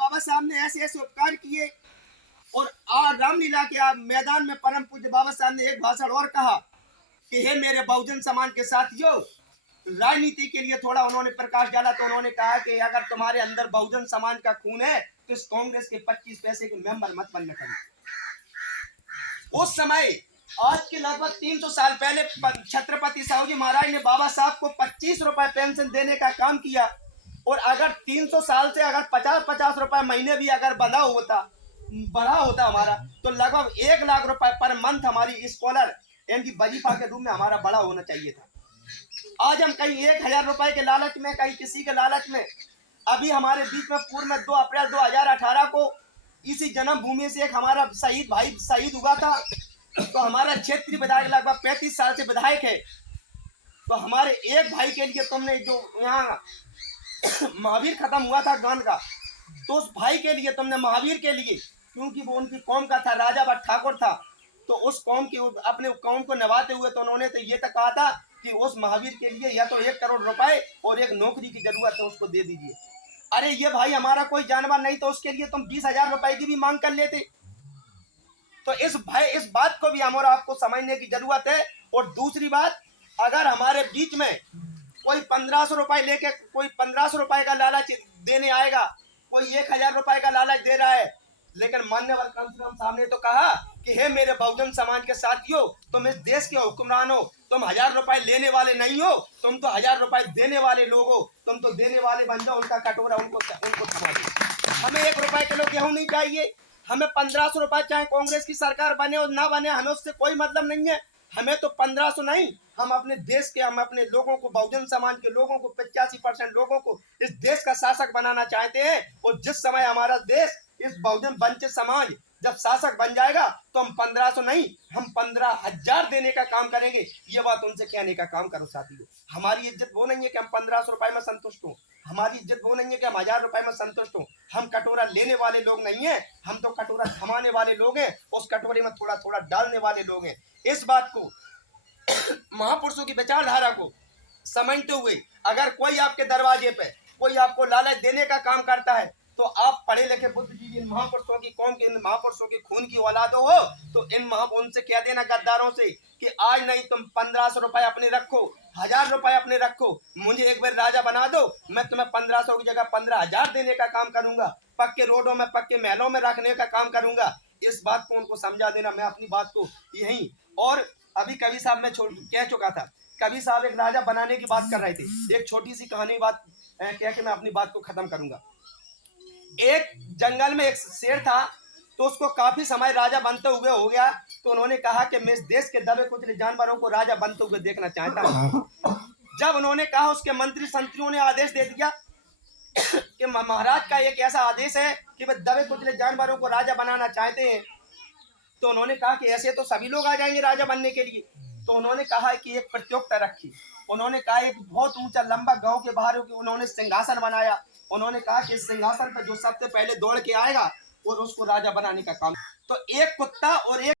बाबा साहब ने ऐसे ऐसे उपकार किए। और रामलीला के मैदान में परम पूज्य बाबा साहब ने एक भाषण और कहा कि हे मेरे बहुजन समाज के साथियों, राजनीति के लिए थोड़ा उन्होंने प्रकाश डाला। तो उन्होंने कहा कि अगर तुम्हारे अंदर बहुजन समाज का खून है तो इस कांग्रेस के 25 पैसे के मेंबर मत बनना कभी। उस समय आज के लगभग 300 साल पहले छत्रपति साहू जी महाराज ने बाबा साहब को 25 रुपए पेंशन देने का काम किया। और अगर 300 साल से अगर 50-50 रुपए महीने भी अगर बढ़ा होता हमारा, तो लगभग 1 लाख रुपए पर मंथ हमारी स्कॉलर यानी वजीफा के रूप में हमारा बड़ा होना चाहिए था। आज हम कहीं 1000 रुपए के लालच में, कहीं किसी के लालच में, अभी हमारे बीच में पूर्व में 2 अप्रैल 2018 को इसी जन्मभूमि से एक हमारा शहीद भाई शहीद हुआ था। तो हमारा क्षेत्रीय विधायक लगभग 35 साल से विधायक है। तो हमारे एक भाई के लिए तुमने जो यहाँ महावीर खत्म हुआ था गांध का, तो उस भाई के लिए तुमने महावीर के लिए, क्योंकि वो उनकी कौम का था, राजा भट्ट ठाकुर था, तो उस कौम की अपने कौम को निभाते हुए तो उन्होंने तो ये तक कहा था कि उस महावीर के लिए या तो 1 करोड़ रुपए और एक नौकरी की जरूरत है, उसको दे दीजिए। अरे ये भाई हमारा कोई जानवर नहीं, तो उसके लिए तुम 20,000 रुपए की भी मांग कर लेते। तो इस बात को भी हमारा आपको समझने की जरूरत है। और दूसरी बात, अगर हमारे बीच में कोई 1500 रुपए लेके, कोई 1500 रुपए का लालच देने आएगा, कोई 1000 रुपए का लालच दे रहा है, लेकिन मान्यवर कांशीराम साहब ने तो कहा कि हे मेरे बहुजन समाज के साथियों, तुम इस देश के हुक्मरान हो, तुम 1000 रुपए लेने वाले नहीं हो, तुम तो 1000 रुपए देने वाले लोग हो। तुम तो देने वाले बन जाओ, उनका कटोरा उनको थमा दो। हमें 1 रुपए किलो गेहूं नहीं चाहिए, हमें 1500 रुपए, चाहे कांग्रेस की सरकार बने और ना बने, हमें उससे कोई मतलब नहीं है। हमें तो 1500 नहीं, हम अपने देश के, हम अपने लोगों को, बहुजन समाज के लोगों को, 85% लोगों को इस देश का शासक बनाना चाहते हैं। और जिस समय हमारा देश इस बहुजन वंचित समाज जब शासक बन जाएगा, तो हम 1500 नहीं, हम 15,000 देने का काम करेंगे। ये बात उनसे कहने का काम करो साथियों। हमारी इज्जत वो नहीं है कि हम 1500 रुपए में संतुष्ट हो, हमारी इज्जत वो नहीं है कि हम 1000 रुपए में संतुष्ट हो। हम कटोरा लेने वाले लोग नहीं है, हम तो कटोरा थमाने वाले लोग हैं, उस कटोरे में थोड़ा थोड़ा डालने वाले लोग हैं। इस बात को, महापुरुषों की विचारधारा को समझते हुए, अगर कोई आपके दरवाजे पे कोई आपको लालच देने का काम करता है, तो आप पढ़े लिखे बुद्धिजीवी इन महापुरुषों की कौम के, इन महापुरुषों की खून की औलादों हो, तो इन महापुरुषों से कह देना गद्दारों से कि आज नहीं तुम 1500 रुपए अपने रखो, 1000 रुपए अपने रखो, मुझे एक बार राजा बना दो, मैं तुम्हें 1500 की जगह 15,000 देने का काम करूंगा, पक्के रोडों में, पक्के महलों में रखने का काम करूंगा। इस बात को उनको समझा देना। मैं अपनी बात को यही, और अभी कवि साहब मैं कह चुका था, कवि साहब एक राजा बनाने की बात कर रहे थे। एक छोटी सी कहानी बात कह के मैं अपनी बात को खत्म करूंगा। एक जंगल में एक शेर था, तो उसको काफी समय राजा बनते हुए हो गया। तो उन्होंने कहा कि मैं इस देश के दबे कुचले जानवरों को राजा बनते हुए देखना चाहता हूं। जब उन्होंने कहा, उसके मंत्री संतरियों ने आदेश दे दिया कि महाराज का एक ऐसा आदेश है कि वे दबे कुचले जानवरों को राजा बनाना चाहते हैं। तो उन्होंने कहा कि ऐसे तो सभी लोग आ जाएंगे राजा बनने के लिए। तो उन्होंने कहा कि एक प्रतियोगिता रखी। उन्होंने कहा एक बहुत ऊंचा लंबा गांव के बाहर उन्होंने सिंहासन बनाया। उन्होंने कहा कि इस सिंहासन पर जो सबसे पहले दौड़ के आएगा और उसको राजा बनाने का काम। तो एक कुत्ता और एक